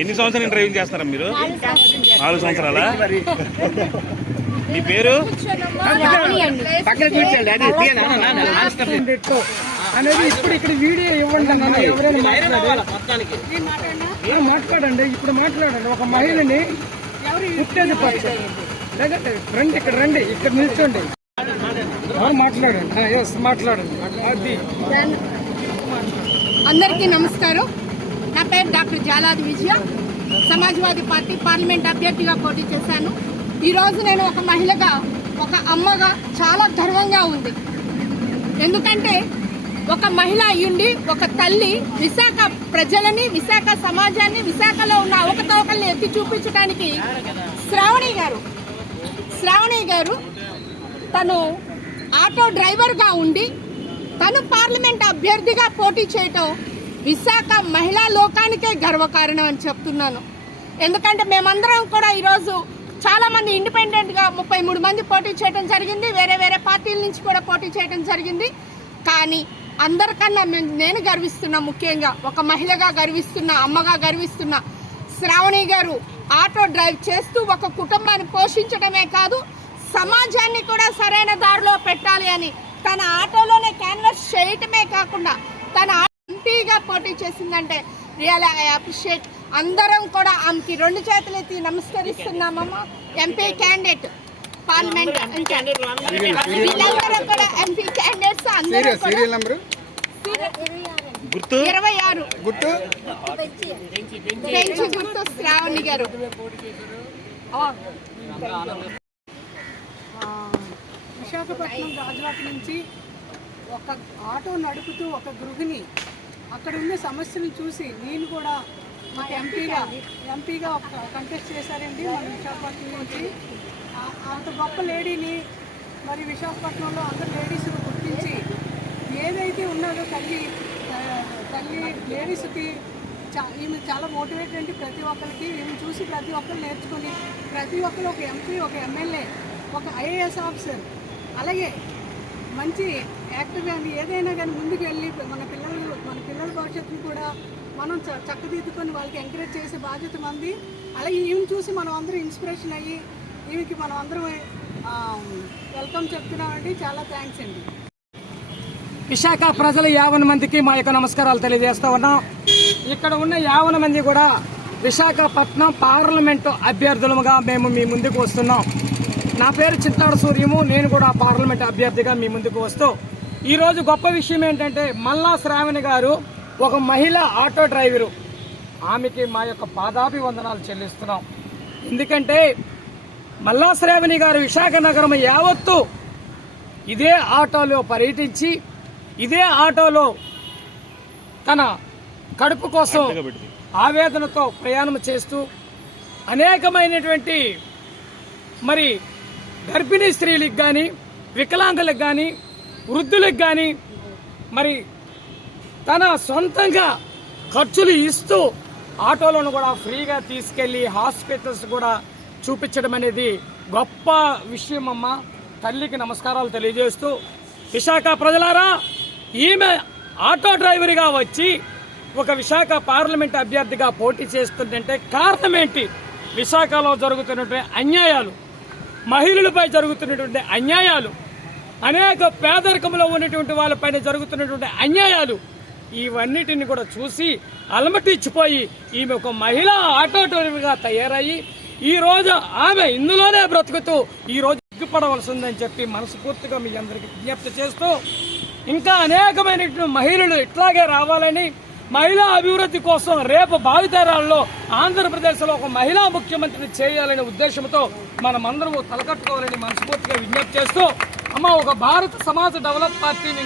ఎన్ని సంవత్సరాలు డ్రైవింగ్ చేస్తారా మీరు? 4 సంవత్సరాలా? మీ పేరు అనేది ఇప్పుడు ఇక్కడ వీడియో ఇవ్వండి. ఎవరైనా మాట్లాడండి. ఇప్పుడు మాట్లాడండి. ఒక మహిళని పుట్టేది లేదంటే రండి, ఇక్కడ రండి, ఇక్కడ నిల్చోండి, మాట్లాడండి. మాట్లాడండి. అది అందరికీ నమస్కారం. నా పేరు డాక్టర్ జాలాది విజయ. సమాజ్వాదీ పార్టీ పార్లమెంట్ అభ్యర్థిగా పోటీ చేశాను. ఈరోజు నేను ఒక మహిళగా, ఒక అమ్మగా చాలా గర్వంగా ఉంది. ఎందుకంటే ఒక మహిళ అయ్యుండి ఒక తల్లి విశాఖ ప్రజలని, విశాఖ సమాజాన్ని, విశాఖలో ఉన్న అవకతవకల్ని ఎత్తి చూపించడానికి శ్రావణి గారు తను ఆటో డ్రైవర్గా ఉండి తను పార్లమెంట్ అభ్యర్థిగా పోటీ చేయటం విశాఖ మహిళా లోకానికే గర్వకారణం అని చెప్తున్నాను. ఎందుకంటే మేమందరం కూడా ఈరోజు చాలా మంది ఇండిపెండెంట్గా 33 మంది పోటీ చేయడం జరిగింది. వేరే వేరే పార్టీల నుంచి కూడా పోటీ చేయడం జరిగింది. కానీ అందరికన్నా నేను గర్విస్తున్నా, ముఖ్యంగా ఒక మహిళగా గర్విస్తున్నా, అమ్మగా గర్విస్తున్నా. శ్రావణి గారు ఆటో డ్రైవ్ చేస్తూ ఒక కుటుంబాన్ని పోషించడమే కాదు, సమాజాన్ని కూడా సరైన దారిలో పెట్టాలి అని తన ఆటోలోనే క్యాన్వాస్ చేయటమే కాకుండా తన ఎంపీగా పోటీ చేసిందంటే రియల్ ఐ అప్రిషియేట్. అందరం కూడా ఆమెకి 2 చేతులు ఎత్తి నమస్కరిస్తున్నామమ్మా. ఎంపీ క్యాండిడేట్, పార్లమెంట్ వీళ్ళందరూ కూడా ఎంపీ క్యాండిడేట్స్. అందరూ 26 గుర్తు శ్రావణి గారు. విశాఖపట్నం రాజవాక నుంచి ఒక ఆటో నడుపుతూ ఒక గృహిణి అక్కడ ఉన్న సమస్యను చూసి నేను కూడా మా ఎంపీగా ఒక కంటెస్ట్ చేశారండి. మన విశాఖపట్నం నుంచి అంత గొప్ప లేడీని మరి విశాఖపట్నంలో అందరు లేడీస్ని గుర్తించి ఏదైతే ఉన్నదో తల్లి లేడీస్కి ఈమె చాలా మోటివేట్ అండి. ప్రతి ఒక్కరికి ఈమె చూసి ప్రతి ఒక్కరు నేర్చుకొని ప్రతి ఒక్కరు ఒక ఎంపీ, ఒక ఎమ్మెల్యే, ఒక ఐఏఎస్ ఆఫీసర్, అలాగే మంచి యాక్టివ్ కానీ ఏదైనా కానీ ముందుకు వెళ్ళి మన పిల్లల భవిష్యత్తుని కూడా మనం చక్కదిద్దుకొని వాళ్ళకి ఎంకరేజ్ చేసే బాధ్యత మంది. అలాగే ఈమెను చూసి మనం అందరం ఇన్స్పిరేషన్ అయ్యి ఈమెకి మనం అందరం వెల్కమ్ చెప్తున్నామండి. చాలా థ్యాంక్స్ అండి. విశాఖ ప్రజల 50 మందికి మా యొక్క నమస్కారాలు తెలియజేస్తా ఉన్నాం. ఇక్కడ ఉన్న 50 మంది కూడా విశాఖపట్నం పార్లమెంటు అభ్యర్థులుగా మేము మీ ముందుకు వస్తున్నాం. నా పేరు చింతాడ సూర్యము. నేను కూడా పార్లమెంట్ అభ్యర్థిగా మీ ముందుకు వస్తూ ఈరోజు గొప్ప విషయం ఏంటంటే మల్లా శ్రావణి గారు ఒక మహిళా ఆటో డ్రైవరు. ఆమెకి మా యొక్క పాదాభివందనాలు చెల్లిస్తున్నాం. ఎందుకంటే మల్లా శ్రావణి గారు విశాఖ నగరం యావత్తు ఇదే ఆటోలో పర్యటించి ఇదే ఆటోలో తన కడుపు కోసం ఆవేదనతో ప్రయాణం చేస్తూ అనేకమైనటువంటి మరి గర్భిణీ స్త్రీలకు కానీ, వికలాంగులకు కానీ, వృద్ధులకు కానీ మరి తన సొంతంగా ఖర్చులు ఇస్తూ ఆటోలను కూడా ఫ్రీగా తీసుకెళ్లి హాస్పిటల్స్ కూడా చూపించడం అనేది గొప్ప విషయం అమ్మ. తల్లికి నమస్కారాలు తెలియజేస్తూ విశాఖ ప్రజలారా, ఈమె ఆటో డ్రైవర్గా వచ్చి ఒక విశాఖ పార్లమెంట్ అభ్యర్థిగా పోటీ చేస్తుందంటే కారణం ఏంటి? విశాఖలో జరుగుతున్నటువంటి అన్యాయాలు, మహిళలపై జరుగుతున్నటువంటి అన్యాయాలు, అనేక పేదరికంలో ఉన్నటువంటి వాళ్ళపైన జరుగుతున్నటువంటి అన్యాయాలు, ఇవన్నిటిని కూడా చూసి అలమటించిపోయి ఈమె ఒక మహిళా ఆటో డ్రైవర్గా తయారయ్యి ఈరోజు ఆమె ఇందులోనే బ్రతుకుతూ ఈరోజు సిగ్గుపడవలసిందని చెప్పి మనస్ఫూర్తిగా మీ అందరికీ విజ్ఞప్తి చేస్తూ ఇంకా అనేకమైనటువంటి మహిళలు ఇట్లాగే రావాలని, మహిళా అభివృద్ధి కోసం రేపు భావితరాల్లో ఆంధ్రప్రదేశ్లో ఒక మహిళా ముఖ్యమంత్రిని చేయాలనే ఉద్దేశంతో మనమందరము తలకట్టుకోవాలని మనస్ఫూర్తిగా విజ్ఞప్తి చేస్తూ అమ్మ ఒక భారత సమాజ డెవలప్ పార్టీని